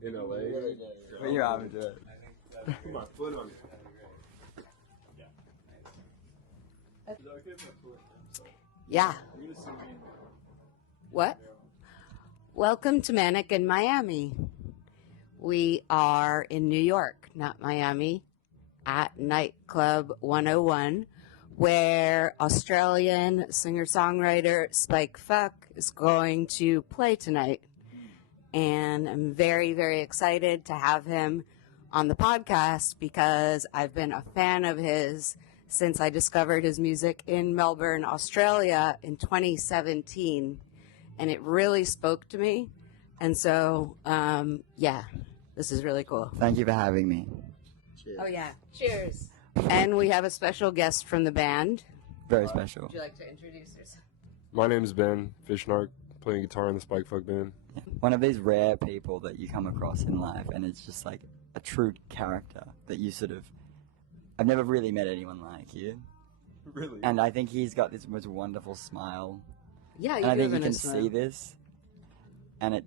In LA. Really do. Put your arm into it. Put my foot on it. Yeah. What? Welcome to Manic in Miami. We are in New York, not Miami, at Nightclub 101, where Australian singer-songwriter Spike Fcuk is going to play tonight. And I'm very, very excited to have him on the podcast because I've been a fan of his since I discovered his music in Melbourne, Australia in 2017. And it really spoke to me. And so, yeah, this is really cool. Thank you for having me. Cheers. Oh, yeah. Cheers. And we have a special guest from the band. Very special. Would you like to introduce yourself? My name's Ben, Fish Narc, playing guitar in the Spike Fcuk band. Yeah. One of these rare people that you come across in life, and it's just like a true character that you sort of... I've never really met anyone like you. Really? And I think he's got this most wonderful smile. Yeah, And I think you can see this. And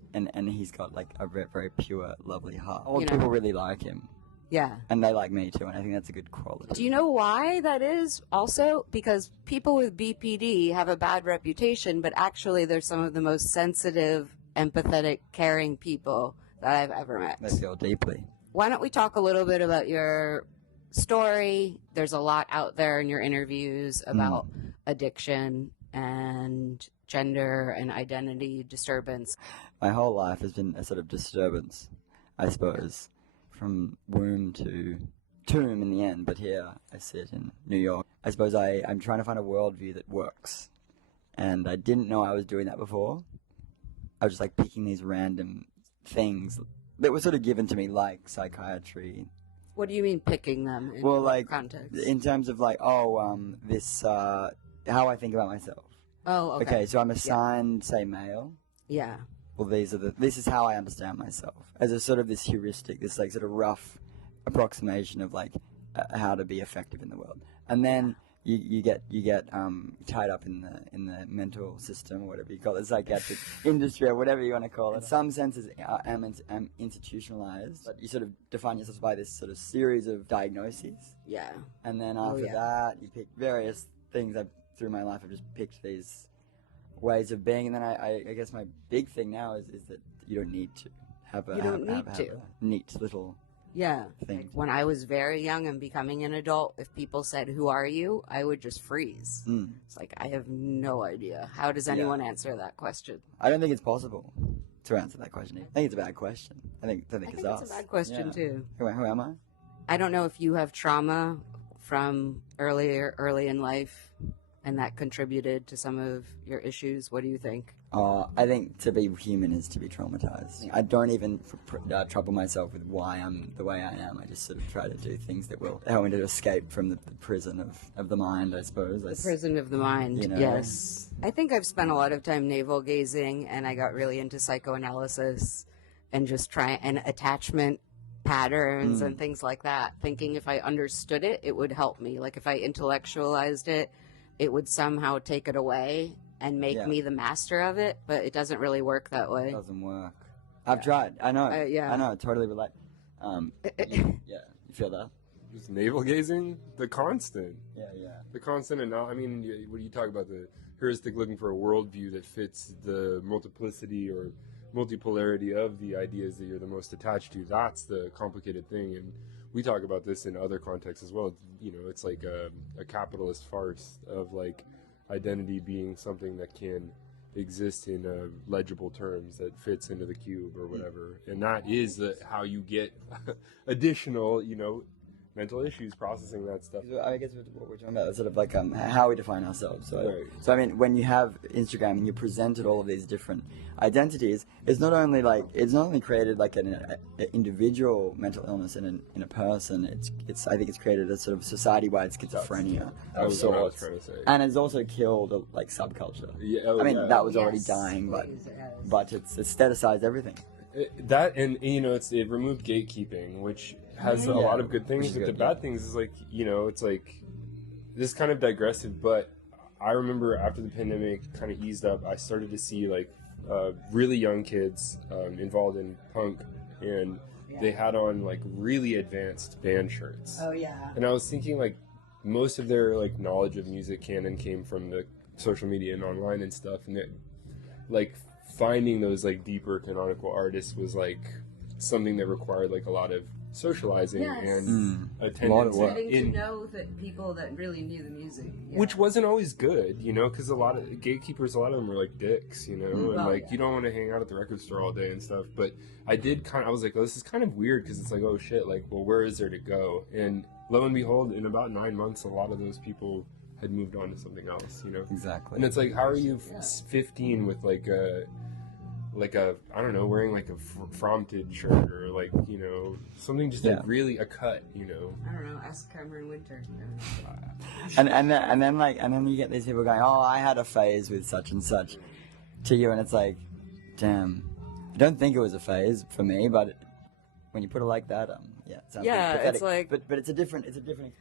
he's got like a very, very pure, lovely heart. All people really like him. Yeah. And they like me too, and I think that's a good quality. Do you know why that is also? Because people with BPD have a bad reputation, but actually they're some of the most sensitive, empathetic, caring people that I've ever met. They feel deeply. Why don't we talk a little bit about your story? There's a lot out there in your interviews about addiction and gender and identity disturbance. My whole life has been a sort of disturbance, I suppose, from womb to tomb in the end. But here I sit in New York. I suppose I'm trying to find a worldview that works. And I didn't know I was doing that before. I was just like picking these random things that were sort of given to me, like psychiatry. What do you mean picking them in like context? In terms of like, this, how I think about myself. Oh, okay. Okay, so I'm assigned, say, male. Yeah. Well, this is how I understand myself as a sort of this heuristic, this like sort of rough approximation of like how to be effective in the world, and then you get tied up in the mental system or whatever you call it, psychiatric industry or whatever you want to call it. In some senses, I'm institutionalized, but you sort of define yourself by this sort of series of diagnoses. Yeah. And then after that, you pick various things. Through my life, I've just picked these ways of being, and then I guess my big thing now is that you don't need to have a neat little thing. Like when I was very young and becoming an adult, if people said, "Who are you?" I would just freeze. It's like, I have no idea. How does anyone answer that question? I don't think it's possible to answer that question. I think it's a bad question. I think it's us. It's a bad question too. Who am I? I don't know if you have trauma from early in life, and that contributed to some of your issues. What do you think? I think to be human is to be traumatized. I don't even trouble myself with why I'm the way I am. I just sort of try to do things that will help me to escape from the prison of the mind, I suppose. The prison of the mind, yes. I think I've spent a lot of time navel-gazing, and I got really into psychoanalysis and just and attachment patterns and things like that, thinking if I understood it, it would help me. Like if I intellectualized it, it would somehow take it away and make me the master of it, but it doesn't really work that way. It doesn't work. I've tried. I know. I know. I totally relate. You feel that? Just navel gazing, the constant. Yeah. The constant, and now, I mean, when you talk about the heuristic, looking for a worldview that fits the multiplicity or multipolarity of the ideas that you're the most attached to, that's the complicated thing. And we talk about this in other contexts as well. It's like a capitalist farce of like identity being something that can exist in legible terms that fits into the cube or whatever, and that is how you get additional, mental issues, processing that stuff. I guess what we're talking about is sort of like how we define ourselves. So I mean, when you have Instagram and you're presented all of these different identities, it's not only created like an individual mental illness in a person. I think it's created a sort of society-wide schizophrenia of sorts. What I was trying to say. And it's also killed like subculture. That was already dying, but it's aestheticized everything. It removed gatekeeping, which has a lot of good things, but the bad things is like, it's like, this is kind of digressive, but I remember after the pandemic kind of eased up, I started to see like really young kids involved in punk and they had on like really advanced band shirts. Oh yeah. And I was thinking like most of their like knowledge of music canon came from the social media and online and stuff, and it, like finding those like deeper canonical artists was like something that required like a lot of socializing and attendance Getting to know the people that really knew the music, which wasn't always good, you know, because a lot of gatekeepers, a lot of them were like dicks, you know, and like you don't want to hang out at the record store all day and stuff. But I was like, oh, this is kind of weird, because it's like, oh shit, like, well, where is there to go? And lo and behold, in about 9 months, a lot of those people had moved on to something else, you know. Exactly. And it's like, how are you 15 with like a I don't know, wearing like a Frompted shirt, or like, you know, something just like really a cut, you know. I don't know, ask Cameron Winter. and then you get these people going, oh, I had a phase with such and such to you, and it's like, damn, I don't think it was a phase for me, but when you put it like that, it sounds pathetic. It's like, but it's a different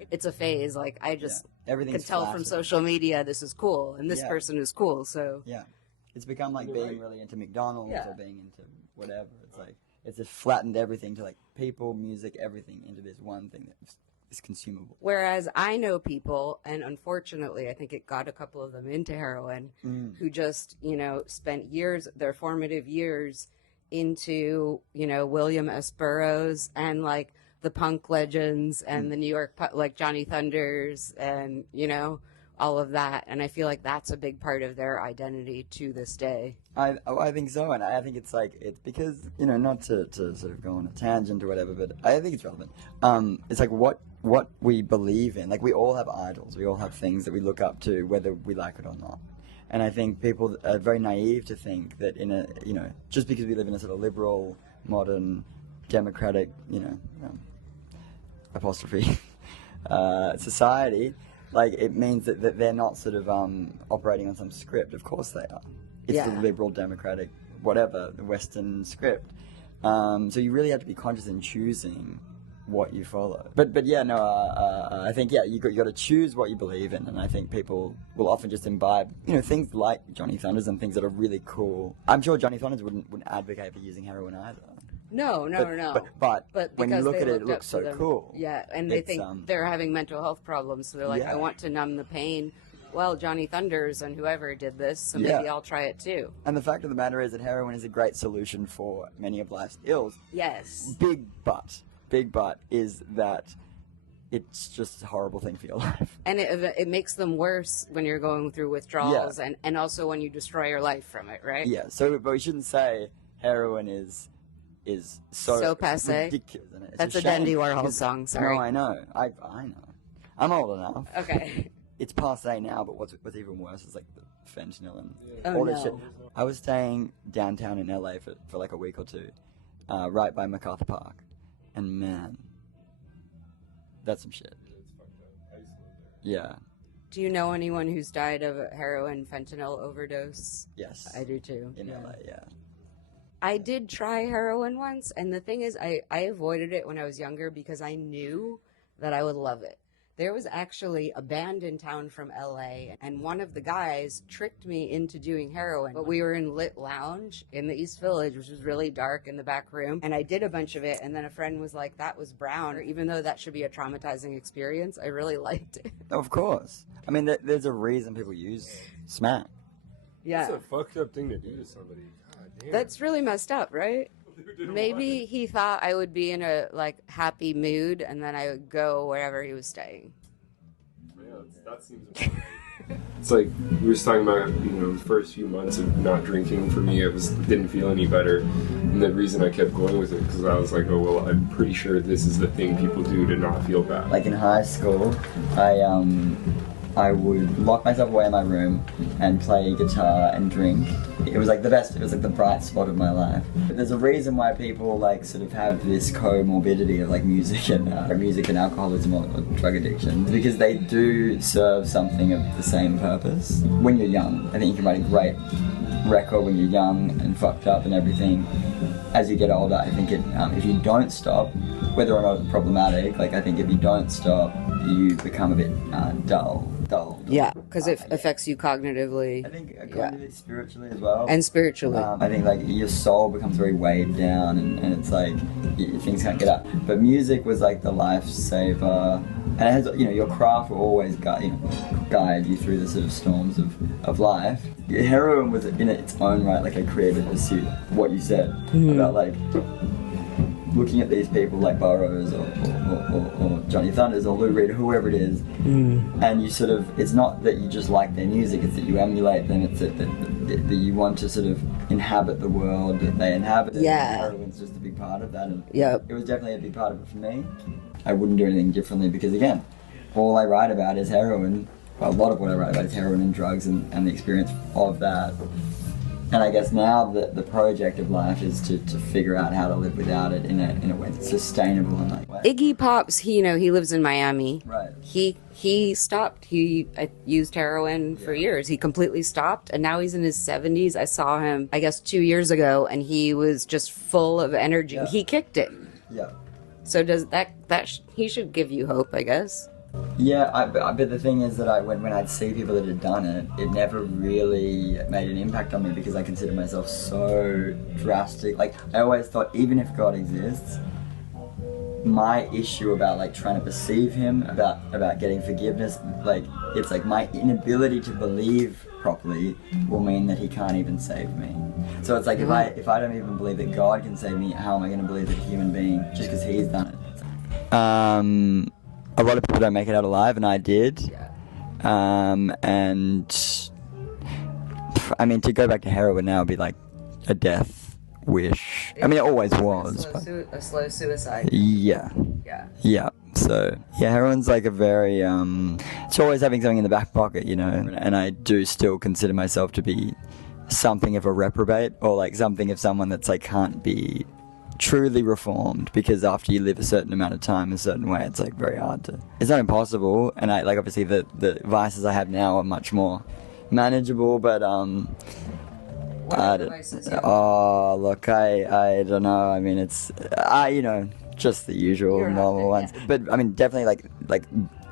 it's a phase. Like, I just everything's can tell flashy. from social media this is cool and this person is cool, so it's become like being really into McDonald's or being into whatever. It's like, it's just flattened everything to like people, music, everything into this one thing that is consumable. Whereas I know people, and unfortunately I think it got a couple of them into heroin, who just, you know, spent years, their formative years, into, you know, William S. Burroughs and like the punk legends and the New York, like Johnny Thunders and, you know, all of that. And I feel like that's a big part of their identity to this day. I think so, and I think it's like, it's because, you know, not to sort of go on a tangent or whatever, but I think it's relevant. It's like what we believe in. Like, we all have idols, we all have things that we look up to, whether we like it or not. And I think people are very naive to think that in a, you know, just because we live in a sort of liberal, modern, democratic, you know, apostrophe society, like, it means that they're not sort of operating on some script. Of course they are. It's the liberal, democratic, whatever, the Western script. So you really have to be conscious in choosing what you follow. But yeah, no, I think, you got to choose what you believe in, and I think people will often just imbibe, you know, things like Johnny Thunders and things that are really cool. I'm sure Johnny Thunders wouldn't advocate for using heroin either. No. But when you look at it, it looks so cool. Yeah, and they think they're having mental health problems, so they're like, I want to numb the pain. Well, Johnny Thunders and whoever did this, so maybe I'll try it too. And the fact of the matter is that heroin is a great solution for many of life's ills. Yes. Big but is that it's just a horrible thing for your life. And it makes them worse when you're going through withdrawals and also when you destroy your life from it, right? Yeah, but we shouldn't say heroin is so passé. Ridiculous. It's That's a Dandy Warhol song, sorry. No, I know. I'm old enough. Okay. It's passé now, but what's even worse is like the fentanyl and all this shit. I was staying downtown in LA for like a week or two, right by MacArthur Park, and man, that's some shit. Yeah. Do you know anyone who's died of a heroin fentanyl overdose? Yes. I do too. In LA, yeah. I did try heroin once, and the thing is, I avoided it when I was younger because I knew that I would love it. There was actually a band in town from LA, and one of the guys tricked me into doing heroin. But we were in Lit Lounge in the East Village, which was really dark in the back room, and I did a bunch of it, and then a friend was like, that was brown. Even though that should be a traumatizing experience, I really liked it. Of course. I mean, there's a reason people use smack. Yeah. It's a fucked up thing to do to somebody. God damn. That's really messed up, right? Maybe he thought I would be in a like happy mood, and then I would go wherever he was staying. Yeah, that seems about right. It's like we were talking about, you know, the first few months of not drinking. For me, didn't feel any better, and the reason I kept going with it because I was like, oh well, I'm pretty sure this is the thing people do to not feel bad. Like in high school, I would lock myself away in my room and play guitar and drink. It was like the best, it was like the bright spot of my life. But there's a reason why people like sort of have this comorbidity of like music and alcoholism or drug addiction, because they do serve something of the same purpose. When you're young, I think you can write a great record when you're young and fucked up and everything. As you get older, I think if you don't stop, whether or not it's problematic, like I think if you don't stop, you become a bit dull. Yeah, because it affects you cognitively. I think cognitively, spiritually as well. And spiritually. I think like your soul becomes very weighed down, and it's like things can't get up. But music was like the lifesaver, and it has, you know, your craft will always guide you through the sort of storms of life. Heroin was in its own right like a creative pursuit. What you said about like looking at these people like Burroughs or Johnny Thunders or Lou Reed, whoever it is, and you sort of, it's not that you just like their music, it's that you emulate them, it's that you want to sort of inhabit the world that they inhabit. Yeah. And heroin's just a big part of that, and Yep. it was definitely a big part of it for me. I wouldn't do anything differently because, again, all I write about is heroin. Well, a lot of what I write about is heroin and drugs and the experience of that. And I guess now the project of life is to figure out how to live without it in a way that's sustainable and like way. Iggy Pop's, he lives in Miami. Right. He stopped. He used heroin for years. He completely stopped, and now he's in his 70s. I saw him, I guess, 2 years ago, and he was just full of energy. Yeah. He kicked it. Yeah. So does he should give you hope, I guess. Yeah, but the thing is that when I'd see people that had done it, it never really made an impact on me because I consider myself so drastic. Like, I always thought, even if God exists, my issue about like trying to perceive him, about getting forgiveness, like it's like my inability to believe properly will mean that he can't even save me. So it's like if I don't even believe that God can save me, how am I going to believe that a human being just because he's done it? A lot of people don't make it out alive, and I did. Yeah. And I mean, to go back to heroin now would be like a death wish. I mean, it always was. A slow suicide. Yeah. Yeah. Yeah. So yeah, heroin's like a very it's always having something in the back pocket, you know. And I do still consider myself to be something of a reprobate, or like something of someone that's like can't be truly reformed, because after you live a certain amount of time a certain way, it's like very hard to, it's not impossible, and I like obviously the vices I have now are much more manageable, but What are the vices you have? oh look, I don't know, I mean it's you know, just the usual normal ones, yeah. But I mean definitely like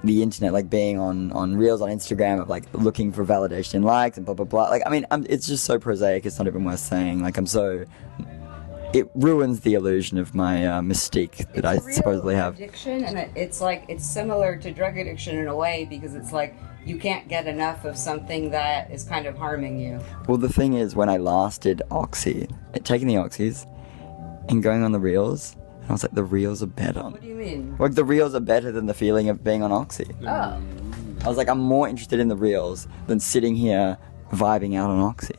the internet, like being on reels on Instagram of like looking for validation and likes and blah blah blah, like I mean it's just so prosaic, it's not even worth saying. Like it ruins the illusion of my mystique that I supposedly have. Addiction, and it's like it's similar to drug addiction in a way, because it's like you can't get enough of something that is kind of harming you. Well, the thing is, when I last did Oxy, taking the Oxys and going on the reels, I was like, the reels are better. What do you mean? Like the reels are better than the feeling of being on Oxy. Oh. I was like, I'm more interested in the reels than sitting here vibing out on Oxy.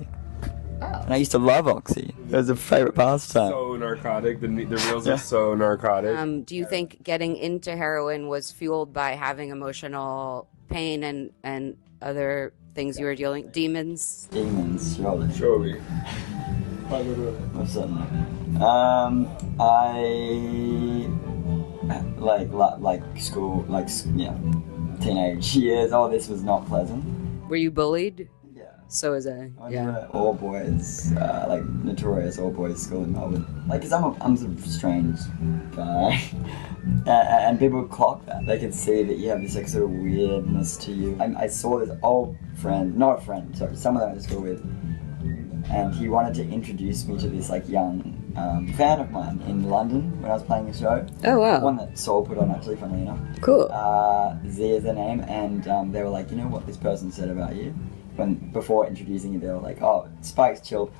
Oh. And I used to love Oxy. It was a favorite pastime. So narcotic. The reels are so narcotic. Do you think getting into heroin was fueled by having emotional pain and other things you were dealing, demons? Demons, surely. Surely. Most certainly. I like school, teenage years. All this was not pleasant. Were you bullied? Yeah. So was I. Yeah. All boys, like notorious all boys school in Melbourne. Like, cause I'm sort of a strange guy, and people would clock that. They could see that you have this like sort of weirdness to you. I saw this old friend, not a friend, sorry, someone that I went to school with, and he wanted to introduce me to this like young fan of mine in London when I was playing a show. Oh wow. One that Saul put on, actually, funnily enough. Cool. Z is their name, and they were like, you know what this person said about you? Before introducing you, they were like, oh, Spike's chill.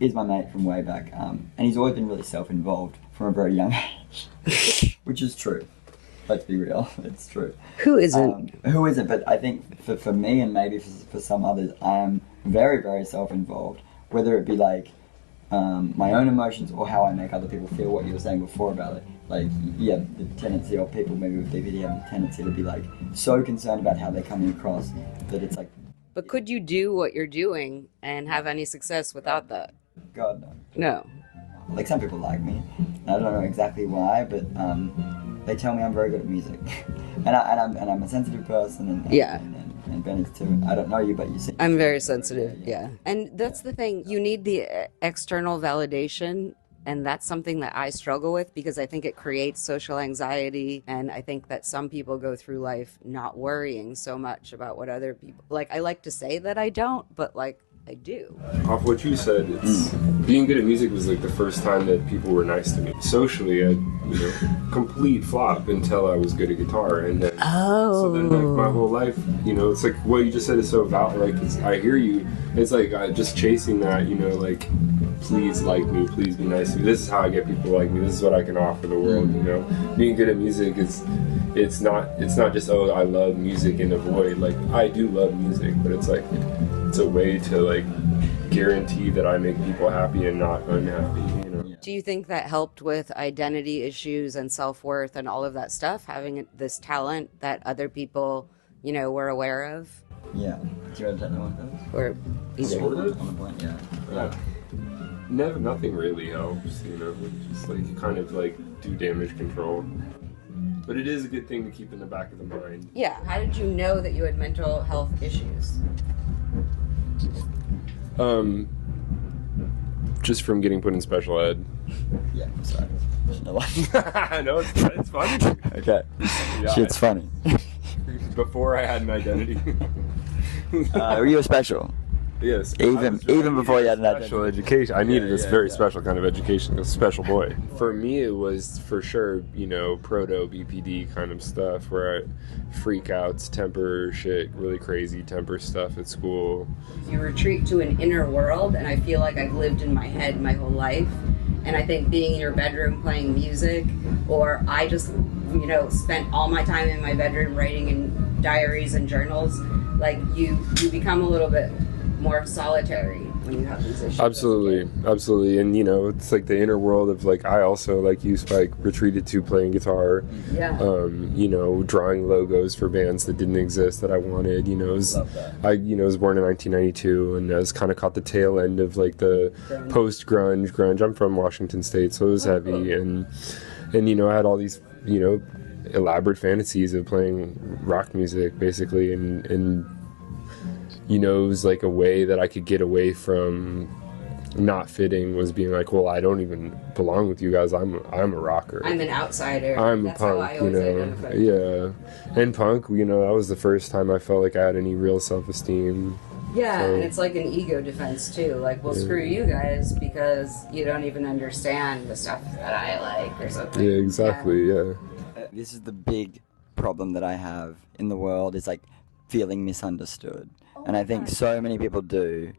He's my mate from way back, and he's always been really self-involved from a very young age, which is true. Let's be real, it's true. Who isn't? Who isn't? But I think for me, and maybe for some others, I am very, very self-involved. Whether it be like my own emotions or how I make other people feel. What you were saying before about it, like you have the tendency, or people maybe with DVD have the tendency to be like so concerned about how they're coming across that it's like. But could you do what you're doing and have any success without that? God no. No. Like some people like me. I don't know exactly why, but they tell me I'm very good at music, and I'm a sensitive person, and Benny's too. I don't know you, but you seem... I'm very sensitive, yeah. And that's the thing. You need the external validation, and that's something that I struggle with because I think it creates social anxiety, and I think that some people go through life not worrying so much about what other people... Like, I like to say that I don't, but, like, I do. Off what you said, it's being good at music was like the first time that people were nice to me. Socially, I, complete flop until I was good at guitar, and then so then like my whole life, it's like what you just said is so valid. Like I hear you. It's like just chasing that, like please like me, please be nice to me. This is how I get people like me. This is what I can offer the world. Being good at music is. It's not just I love music in a void. Like I do love music, but it's like it's a way to like guarantee that I make people happy and not unhappy. Do you think that helped with identity issues and self-worth and all of that stuff, having this talent that other people, were aware of? Yeah. Do you want to take that one? Or either. Sort of. On the point, yeah. Nothing really helps. Just like you kind of like do damage control. But it is a good thing to keep in the back of the mind. Yeah. How did you know that you had mental health issues? Just from getting put in special ed. Yeah, sorry. No, it's funny. Okay. Yeah, Shit's funny. Before I had an identity. Were you a special? Yes. Even before you had an identity. Special education. I needed this very special kind of education, a special boy. For me, it was for sure, proto BPD kind of stuff where I freak outs, temper shit, really crazy temper stuff at school. You retreat to an inner world, and I feel like I've lived in my head my whole life. And I think being in your bedroom playing music, or I just, spent all my time in my bedroom writing in diaries and journals, like you become a little bit more solitary when you have these issues. Absolutely. And it's like the inner world of like I also, like you, Spike, retreated to playing guitar. Yeah. Drawing logos for bands that didn't exist that I wanted. I was born in 1992 and I was kind of caught the tail end of like the post grunge. I'm from Washington State, so it was heavy, and I had all these elaborate fantasies of playing rock music basically, and it was like a way that I could get away from not fitting was being like, well, I don't even belong with you guys. I'm a rocker. I'm an outsider. I'm That's punk, how I always identify. Yeah. And punk, that was the first time I felt like I had any real self-esteem. Yeah, and it's like an ego defense too. Like, well, screw you guys because you don't even understand the stuff that I like or something. Yeah, exactly, yeah. This is the big problem that I have in the world is like feeling misunderstood. And I think so many people do,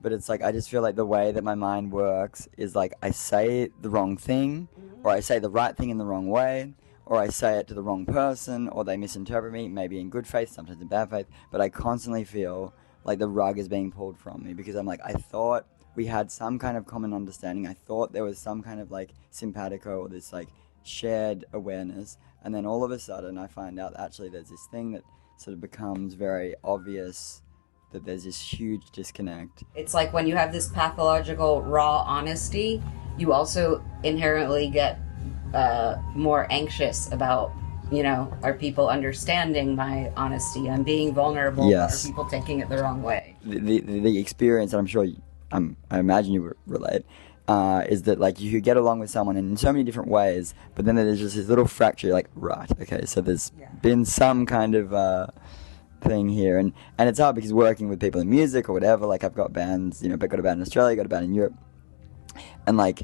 but it's like I just feel like the way that my mind works is like I say the wrong thing, or I say the right thing in the wrong way, or I say it to the wrong person, or they misinterpret me, maybe in good faith, sometimes in bad faith, but I constantly feel like the rug is being pulled from me because I'm like, I thought we had some kind of common understanding. I thought there was some kind of like simpatico or this like shared awareness, and then all of a sudden I find out actually there's this thing that sort of becomes very obvious that there's this huge disconnect. It's like when you have this pathological raw honesty, you also inherently get more anxious about, are people understanding my honesty? I'm being vulnerable. Yes. Are people taking it the wrong way? The experience, and I'm sure, I imagine you relate, is that like you could get along with someone in so many different ways, but then there's just this little fracture. You're like, right, okay, so there's been some kind of thing here, and it's hard because working with people in music or whatever, like I've got bands, I've got a band in Australia, got a band in Europe, and like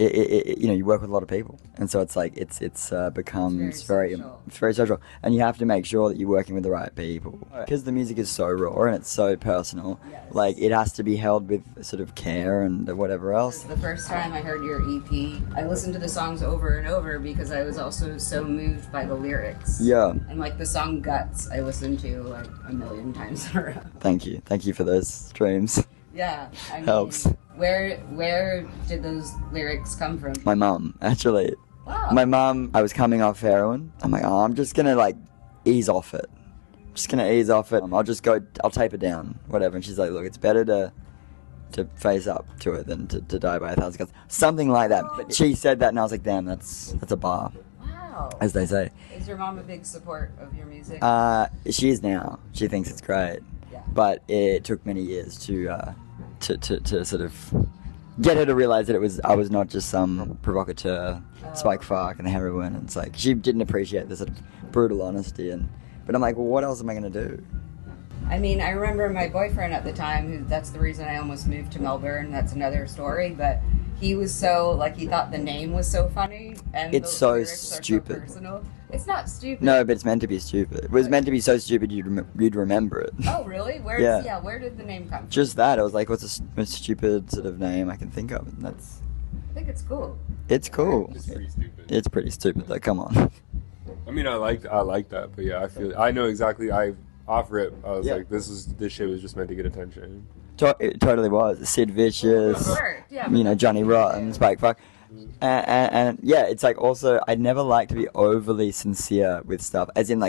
you work with a lot of people, and so it's like it's becomes very social, and you have to make sure that you're working with the right people because the music is so raw and it's so personal. Like it has to be held with sort of care and whatever else. The first time I heard your EP, I listened to the songs over and over because I was also so moved by the lyrics. Yeah. And like the song Guts, I listened to like a million times in a row. Thank you for those streams. Yeah, I mean, helps. Where did those lyrics come from? My mum, actually. Wow. My mum, I was coming off heroin. I'm like, I'm just gonna like ease off it. I'll tape it down, whatever. And she's like, look, it's better to face up to it than to die by 1,000 cuts. Something like that. But she said that and I was like, damn, that's a bar. Wow. Wow. as they say. Is your mom a big support of your music? She is now. She thinks it's great. Yeah. But it took many years to sort of get her to realize that I was not just some provocateur, Spike Fcuk and the heroin. And it's like she didn't appreciate the sort of brutal honesty. But I'm like, well, what else am I gonna do? I mean, I remember my boyfriend at the time, that's the reason I almost moved to Melbourne. That's another story, but he was so, he thought the name was so funny. And it's so stupid. So personal. It's not stupid. No, but it's meant to be stupid. It was meant to be so stupid you'd remember it. Oh, really? Where did the name come from? Just that. It was like, what's a most stupid sort of name I can think of? And I think it's cool. It's cool. It's pretty stupid. It's pretty stupid, though. Come on. I mean, I like that, but yeah, I know exactly. I offer it. I was like, this shit was just meant to get attention. It totally was. Sid Vicious, Johnny Rotten, Spike Fcuk. And yeah, it's like also, I'd never like to be overly sincere with stuff, as in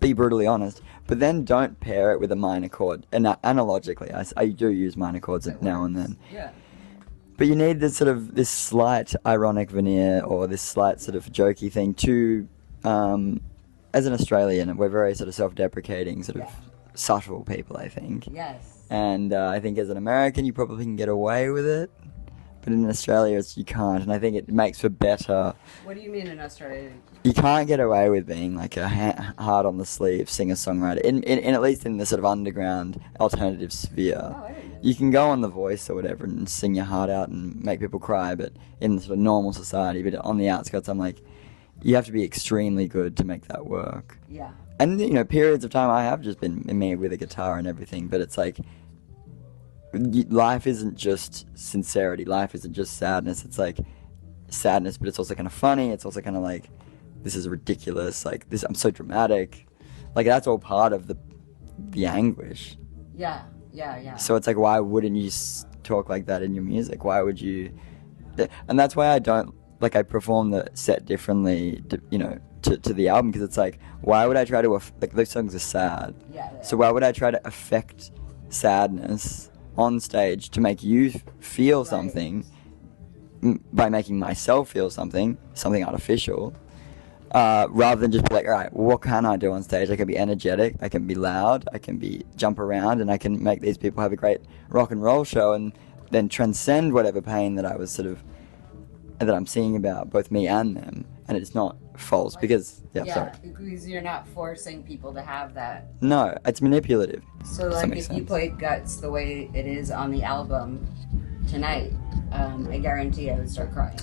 be brutally honest, but then don't pair it with a minor chord. And analogically, I do use minor chords now and then. Yeah. But you need this slight ironic veneer or this slight sort of jokey thing to, as an Australian, we're very sort of self-deprecating, sort of subtle people, I think. Yes. And I think as an American, you probably can get away with it. But in Australia, you can't. And I think it makes for better... What do you mean in Australia? You can't get away with being like a hard-on-the-sleeve singer-songwriter, in at least in the sort of underground alternative sphere. Oh, I didn't know. You can go on The Voice or whatever and sing your heart out and make people cry, but in sort of normal society, but on the outskirts, I'm like, you have to be extremely good to make that work. Yeah. And, periods of time I have just been me with a guitar and everything, but it's like, life isn't just sincerity, life isn't just sadness, it's like sadness, but it's also kind of funny, it's also kind of like, this is ridiculous, this, I'm so dramatic, that's all part of the anguish. Yeah. So it's like, why wouldn't you talk like that in your music? Why would you? And that's why I don't, I perform the set differently, to the album, because it's like, why would I try to, those songs are sad. Yeah. So why would I try to affect sadness on stage to make you feel something by making myself feel something artificial, rather than just be like, all right, what can I do on stage? I can be energetic, I can be loud, I can jump around, and I can make these people have a great rock and roll show, and then transcend whatever pain that that I'm singing about, both me and them, and it's not false because because you're not forcing people to have that. No, it's manipulative. So if you played Guts the way it is on the album tonight, I guarantee I would start crying.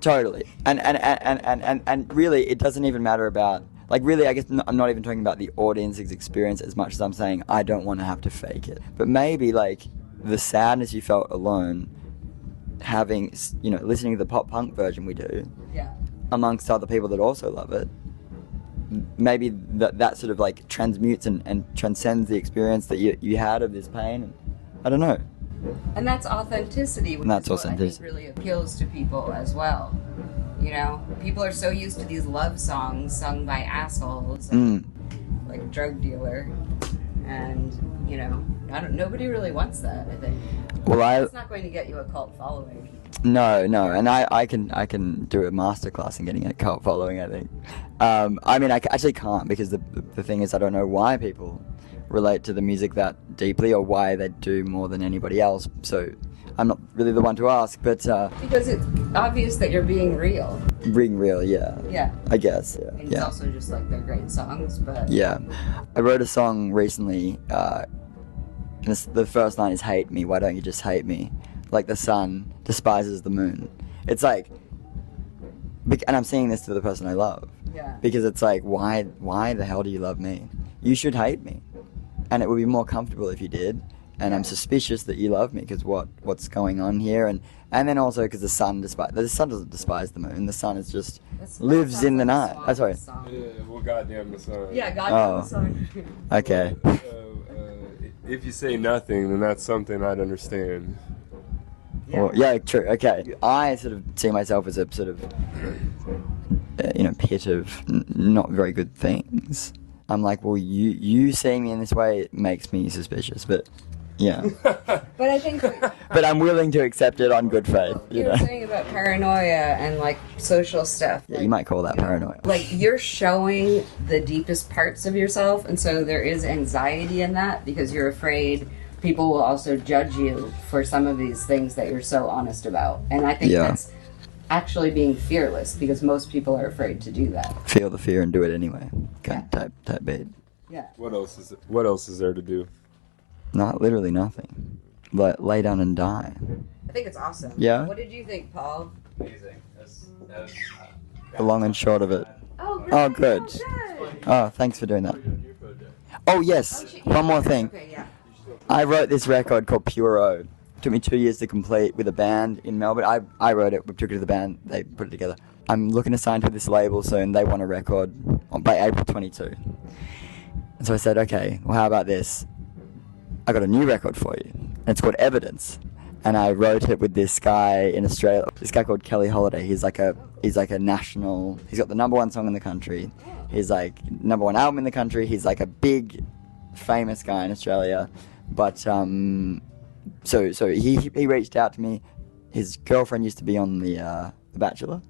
Totally. And really, it doesn't even matter about, really, I guess I'm not even talking about the audience's experience as much as I'm saying I don't want to have to fake it. But maybe, the sadness you felt alone, having, listening to the pop punk version we do, amongst other people that also love it, maybe that sort of, transmutes and transcends the experience that you had of this pain. I don't know. And that's authenticity, which is what I think really appeals to people as well. People are so used to these love songs sung by assholes, and, like Drug Dealer, and nobody really wants that. I think. Well, it's not going to get you a cult following. No, and I can do a masterclass in getting a cult following, I think. I mean, I actually can't, because the thing is, I don't know why people relate to the music that deeply, or why they do more than anybody else, so I'm not really the one to ask, but because it's obvious that you're being real. Being real, yeah. I guess, yeah. And it's also just they're great songs, but yeah. I wrote a song recently, and the first line is "Hate me, why don't you just hate me? Like the sun despises the moon." It's and I'm saying this to the person I love. Yeah. Because it's why the hell do you love me? You should hate me. And it would be more comfortable if you did. And I'm suspicious that you love me, because what's going on here, and then also because the sun doesn't despise the moon. The sun is just lives in the night. Oh, sorry. Yeah, well, goddamn the sun. Yeah, goddamn the sun. Okay. If you say nothing, then that's something I'd understand. Yeah. Well, yeah, true. Okay. I sort of see myself as a sort of, pit of not very good things. I'm like, well, you seeing me in this way, it makes me suspicious, but Yeah. But I think But I'm willing to accept it on good faith. you were saying about paranoia and like social stuff. Yeah, you might call that paranoia. Like you're showing the deepest parts of yourself, and so there is anxiety in that because you're afraid people will also judge you for some of these things that you're so honest about. And I think that's actually being fearless because most people are afraid to do that. Feel the fear and do it anyway. Kind of type beat. Yeah. What else is there to do? Not literally nothing. But lay down and die. I think it's awesome. Yeah? What did you think, Paul? Amazing. The long and short of it. Oh, Oh, good. Oh, thanks for doing that. Oh, yes. One more thing. Okay, yeah. I wrote this record called Pure Ode. Took me 2 years to complete with a band in Melbourne. I wrote it. We took it to the band. They put it together. I'm looking to sign to this label soon. They want a record by April 22. And so I said, okay, well, how about this? I got a new record for you. And it's called Evidence. And I wrote it with this guy in Australia. This guy called Kelly Holiday. He's like a national. He's got the #1 song in the country. He's like #1 album in the country. He's like a big, famous guy in Australia. But so he reached out to me. His girlfriend used to be on The Bachelor.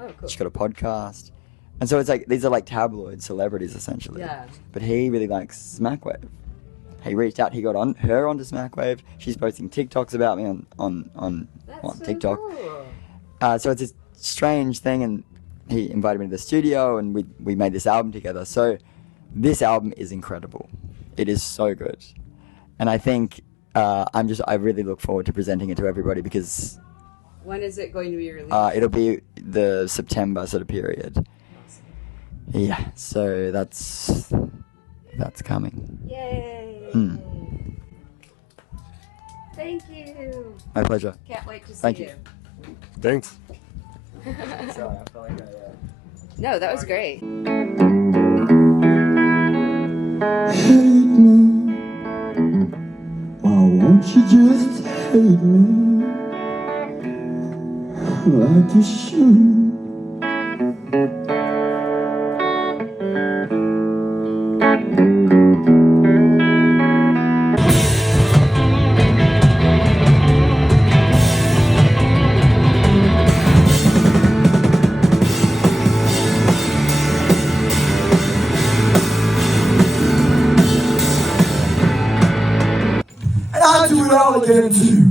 Oh, cool. She got a podcast. And so it's like, these are like tabloid celebrities essentially. Yeah. But he really likes Smackwave. He reached out, he got her onto Smackwave. She's posting TikToks about me on That's so TikTok. Cool. So it's a strange thing, and he invited me to the studio, and we made this album together. So this album is incredible. It is so good. And I think I really look forward to presenting it to everybody because When is it going to be released? it'll be the September sort of period. Yeah, so that's coming. Yay! Mm. Thank you. My pleasure. Can't wait to see Thank you. Thanks. Sorry, I felt like No, that was great. Hate me. Why won't you just hate me like you should? And I do it all again too.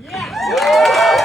Yeah!